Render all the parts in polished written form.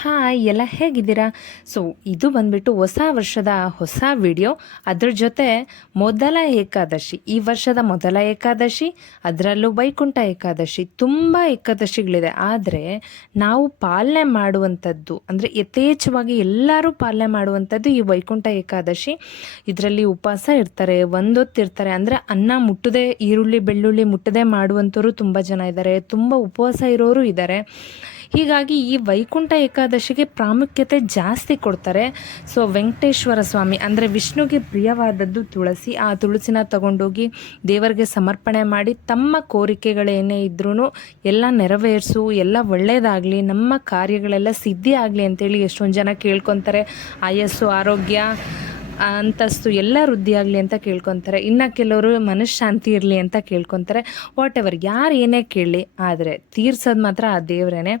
Hi ಎಲ್ಲ ಹೇಗಿದ್ದೀರಾ? So ಇದು ಬಂದ್ಬಿಟ್ಟು ಹೊಸ ವರ್ಷದ ಹೊಸ ವಿಡಿಯೋ. ಅದ್ರ ಜೊತೆ ಮೊದಲ ಏಕಾದಶಿ, ಈ ವರ್ಷದ ಮೊದಲ ಏಕಾದಶಿ, ಅದರಲ್ಲೂ ವೈಕುಂಠ ಏಕಾದಶಿ. ತುಂಬ ಏಕಾದಶಿಗಳಿದೆ, ಆದರೆ ನಾವು ಪಾಲನೆ ಮಾಡುವಂಥದ್ದು ಅಂದರೆ ಯಥೇಚ್ಛವಾಗಿ ಎಲ್ಲರೂ ಪಾಲನೆ ಮಾಡುವಂಥದ್ದು ಈ ವೈಕುಂಠ ಏಕಾದಶಿ. ಇದರಲ್ಲಿ ಉಪವಾಸ ಇರ್ತಾರೆ, ಒಂದೊತ್ತಿರ್ತಾರೆ, ಅಂದರೆ ಅನ್ನ ಮುಟ್ಟದೆ, ಈರುಳ್ಳಿ ಬೆಳ್ಳುಳ್ಳಿ ಮುಟ್ಟದೆ ಮಾಡುವಂಥವ್ರು ತುಂಬ ಜನ ಇದ್ದಾರೆ, ತುಂಬ ಉಪವಾಸ ಇರೋರು ಇದ್ದಾರೆ. ಹೀಗಾಗಿ ಈ ವೈಕುಂಠ ಏಕಾದಶಿಗೆ ಪ್ರಾಮುಖ್ಯತೆ ಜಾಸ್ತಿ ಕೊಡ್ತಾರೆ. ಸೊ ವೆಂಕಟೇಶ್ವರ ಸ್ವಾಮಿ ಅಂದರೆ ವಿಷ್ಣುಗೆ ಪ್ರಿಯವಾದದ್ದು ತುಳಸಿ. ಆ ತುಳಸಿನ ತಗೊಂಡೋಗಿ ದೇವರಿಗೆ ಸಮರ್ಪಣೆ ಮಾಡಿ ತಮ್ಮ ಕೋರಿಕೆಗಳೇನೇ ಇದ್ರೂ ಎಲ್ಲ ನೆರವೇರಿಸು, ಎಲ್ಲ ಒಳ್ಳೆಯದಾಗಲಿ, ನಮ್ಮ ಕಾರ್ಯಗಳೆಲ್ಲ ಸಿದ್ಧಿ ಆಗಲಿ ಅಂತೇಳಿ ಎಷ್ಟೊಂದು ಜನ ಕೇಳ್ಕೊತಾರೆ. ಆಯಸ್ಸು, ಆರೋಗ್ಯ, ಅಂತಸ್ತು ಎಲ್ಲ ವೃದ್ಧಿಯಾಗಲಿ ಅಂತ ಕೇಳ್ಕೊತಾರೆ. ಇನ್ನು ಕೆಲವರು ಮನಃಶಾಂತಿ ಇರಲಿ ಅಂತ ಕೇಳ್ಕೊತಾರೆ. ವಾಟ್ ಎವರ್, ಯಾರು ಏನೇ ಕೇಳಲಿ, ಆದರೆ ತೀರ್ಸೋದು ಮಾತ್ರ ಆ ದೇವರೇನೆ.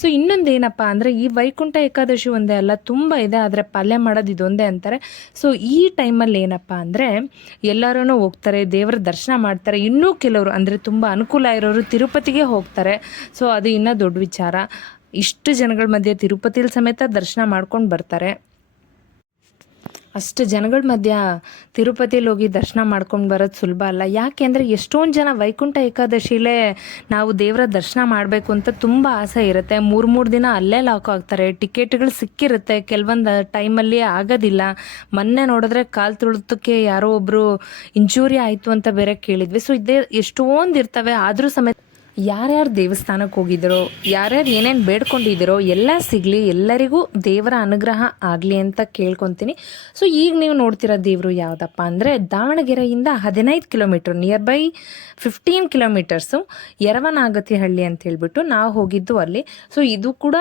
ಸೊ ಇನ್ನೊಂದು ಏನಪ್ಪ ಅಂದರೆ, ಈ ವೈಕುಂಠ ಏಕಾದಶಿ ಒಂದೇ ಅಲ್ಲ, ತುಂಬ ಇದೆ, ಆದರೆ ಪಾಲನೆ ಮಾಡೋದು ಇದೊಂದೇ ಅಂತಾರೆ. ಸೊ ಈ ಟೈಮಲ್ಲಿ ಏನಪ್ಪ ಅಂದರೆ ಎಲ್ಲರೂ ಹೋಗ್ತಾರೆ, ದೇವರ ದರ್ಶನ ಮಾಡ್ತಾರೆ. ಇನ್ನೂ ಕೆಲವರು ಅಂದರೆ ತುಂಬ ಅನುಕೂಲ ಇರೋರು ತಿರುಪತಿಗೆ ಹೋಗ್ತಾರೆ. ಸೊ ಅದು ಇನ್ನೂ ದೊಡ್ಡ ವಿಚಾರ. ಇಷ್ಟು ಜನಗಳ ಮಧ್ಯೆ ತಿರುಪತಿಲಿ ಸಮೇತ ದರ್ಶನ ಮಾಡ್ಕೊಂಡು ಬರ್ತಾರೆ. ಅಷ್ಟು ಜನಗಳ ಮಧ್ಯ ತಿರುಪತಿಲಿ ಹೋಗಿ ದರ್ಶನ ಮಾಡ್ಕೊಂಡು ಬರೋದು ಸುಲಭ ಅಲ್ಲ. ಯಾಕೆ ಅಂದರೆ ಎಷ್ಟೊಂದು ಜನ ವೈಕುಂಠ ಏಕಾದಶಿಲೇ ನಾವು ದೇವರ ದರ್ಶನ ಮಾಡಬೇಕು ಅಂತ ತುಂಬ ಆಸೆ ಇರುತ್ತೆ. ಮೂರು ದಿನ ಅಲ್ಲೇ ಲಾಕ್ ಆಗ್ತಾರೆ, ಟಿಕೆಟ್ಗಳು ಸಿಕ್ಕಿರುತ್ತೆ, ಕೆಲವೊಂದು ಟೈಮಲ್ಲಿ ಆಗೋದಿಲ್ಲ. ಮೊನ್ನೆ ನೋಡಿದ್ರೆ ಕಾಲು ತುಳಿತಕ್ಕೆ ಯಾರೋ ಒಬ್ಬರು ಇಂಜೂರಿ ಆಯಿತು ಅಂತ ಬೇರೆ ಕೇಳಿದ್ವಿ. ಸೊ ಇದೇ ಎಷ್ಟೊಂದು ಇರ್ತವೆ. ಆದರೂ ಸಮೇತ ಯಾರ್ಯಾರು ದೇವಸ್ಥಾನಕ್ಕೆ ಹೋಗಿದ್ದರೋ, ಯಾರ್ಯಾರು ಏನೇನು ಬೇಡ್ಕೊಂಡಿದ್ದೀರೋ ಎಲ್ಲ ಸಿಗಲಿ, ಎಲ್ಲರಿಗೂ ದೇವರ ಅನುಗ್ರಹ ಆಗಲಿ ಅಂತ ಕೇಳ್ಕೊತೀನಿ. ಸೊ ಈಗ ನೀವು ನೋಡ್ತಿರೋ ದೇವರು ಯಾವುದಪ್ಪ ಅಂದರೆ, ದಾವಣಗೆರೆಯಿಂದ 15 ಕಿಲೋಮೀಟ್ರ್, ನಿಯರ್ ಬೈ 15 ಕಿಲೋಮೀಟರ್ಸು, ಯರವನಾಗತಿಹಳ್ಳಿ ಅಂತ ಹೇಳ್ಬಿಟ್ಟು ನಾವು ಹೋಗಿದ್ದು ಅಲ್ಲಿ. ಸೊ ಇದು ಕೂಡ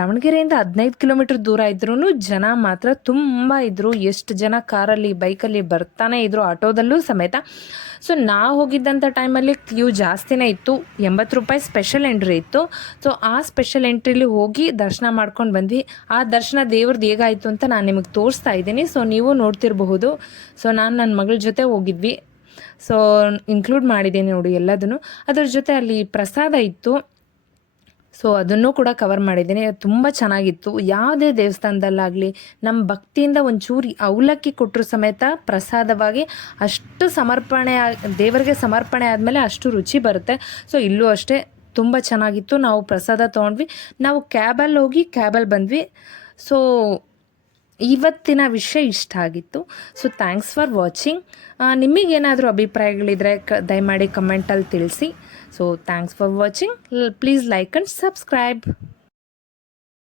ದಾವಣಗೆರೆಯಿಂದ 15 ಕಿಲೋಮೀಟ್ರ್ ದೂರ ಇದ್ರೂ ಜನ ಮಾತ್ರ ತುಂಬ ಇದ್ದರು. ಎಷ್ಟು ಜನ ಕಾರಲ್ಲಿ, ಬೈಕಲ್ಲಿ ಬರ್ತಾನೆ ಇದ್ದರು, ಆಟೋದಲ್ಲೂ ಸಮೇತ. ಸೊ ನಾವು ಹೋಗಿದ್ದಂಥ ಟೈಮಲ್ಲಿ ಕ್ಯೂ ಜಾಸ್ತಿನೇ ಇತ್ತು. 80 ರೂಪಾಯಿ ಸ್ಪೆಷಲ್ ಎಂಟ್ರಿ ಇತ್ತು. ಸೊ ಆ ಸ್ಪೆಷಲ್ ಎಂಟ್ರಿಲಿ ಹೋಗಿ ದರ್ಶನ ಮಾಡ್ಕೊಂಡು ಬಂದ್ವಿ. ಆ ದರ್ಶನ ದೇವ್ರದ್ದು ಹೇಗಾಯಿತು ಅಂತ ನಾನು ನಿಮಗೆ ತೋರಿಸ್ತಾ ಇದ್ದೀನಿ. ಸೊ ನೀವು ನೋಡ್ತಿರಬಹುದು. ಸೊ ನಾನು ನನ್ನ ಮಗಳ ಜೊತೆ ಹೋಗಿದ್ವಿ. ಸೊ ಇನ್ಕ್ಲೂಡ್ ಮಾಡಿದ್ದೀನಿ ನೋಡಿ ಎಲ್ಲದನ್ನು. ಅದರ ಜೊತೆ ಅಲ್ಲಿ ಪ್ರಸಾದ ಇತ್ತು. ಸೊ ಅದನ್ನು ಕೂಡ ಕವರ್ ಮಾಡಿದ್ದೀನಿ. ತುಂಬ ಚೆನ್ನಾಗಿತ್ತು. ಯಾವುದೇ ದೇವಸ್ಥಾನದಲ್ಲಾಗಲಿ ನಮ್ಮ ಭಕ್ತಿಯಿಂದ ಒಂಚೂರು ಅವಲಕ್ಕಿ ಕೊಟ್ಟರು ಸಮೇತ ಪ್ರಸಾದವಾಗಿ ಅಷ್ಟು ಸಮರ್ಪಣೆ, ದೇವರಿಗೆ ಸಮರ್ಪಣೆ ಆದಮೇಲೆ ಅಷ್ಟು ರುಚಿ ಬರುತ್ತೆ. ಸೊ ಇಲ್ಲೂ ಅಷ್ಟೇ ತುಂಬ ಚೆನ್ನಾಗಿತ್ತು. ನಾವು ಪ್ರಸಾದ ತೊಗೊಂಡ್ವಿ. ನಾವು ಕ್ಯಾಬಲ್ಲಿ ಹೋಗಿ ಕ್ಯಾಬಲ್ಲಿ ಬಂದ್ವಿ. ಸೊ ಇವತ್ತಿನ ವಿಷಯ ಇಷ್ಟ ಆಗಿತ್ತು. So thanks for watching. ನಿಮಗೇನಾದರೂ ಅಭಿಪ್ರಾಯಗಳಿದ್ದರೆ ದಯಮಾಡಿ ಕಮೆಂಟಲ್ಲಿ ತಿಳಿಸಿ. So thanks for watching. Please like and subscribe.